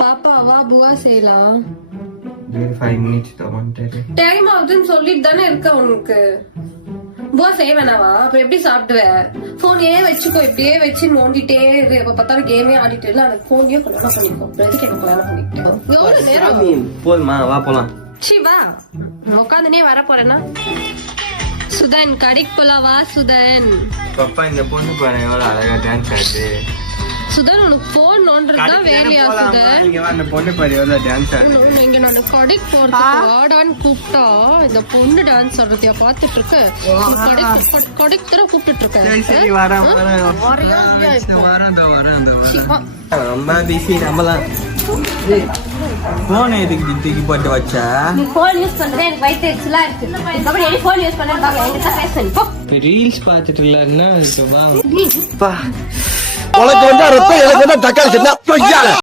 பாப்பா வா புவா செய்யலாம். 5 minutes தான் டைம் ஆகுதுன்னு சொல்லிட்டு தானே இருக்க உனக்கு. புவா செய்ய வேணாவா? அப்ப எப்படி சாப்பிடுவ? போனே வச்சுக்கோ, இப்படியே வச்சு நோண்டிட்டே இரு. எப்ப பார்த்தாலும் கேமே ஆடிட்டு இல்ல, அந்த போனையே கல்யாணம் பண்ணிக்கோ. எதுக்கு எனக்கு கல்யாணம் பண்ணிக்கிட்டோம்? எவ்வளவு நேரம் போதுமா? வா போலாம். சி வா, உட்காந்துனே வர போறேன்னா. சுதன் கடைக்கு போலாம் வா சுதன். பாப்பா இந்த பொண்ணு பாரு எவ்வளவு அழகா டான்ஸ் ஆடுது. சுதன் உனக்கு போன் நோன்றதுதான் வேலையா சுதன்? இங்க வா, அந்த பொண்ணு பாரு எவ்வளவு டான்ஸ் ஆடுது. இங்க நான் கடைக்கு போறதுக்கு வாடான்னு கூப்பிட்டா இந்த பொண்ணு டான்ஸ் ஆடுறதையா பாத்துட்டு இருக்கு. கடைக்கு தர கூப்பிட்டு இருக்கேன். சரி வரேன் வரேன் வரையா இல்லையா இப்போ? வரேன். ரொம்ப பிஸி நம்மலாம். போன் எதுக்கு தூக்கி போட்டு வச்சா? நீ போன் யூஸ் பண்றதே எனக்கு வயித்து எரிச்சலா இருக்கு. அப்புறம் நீ போன் யூஸ் பண்ணறதுக்காக என்கிட்ட பேசணும். போ. ரீல்ஸ் பார்த்துட்டு இல்லன்னா வா. உனக்கு வந்தா ரத்தம், எனக்கு வந்தா தக்காளி.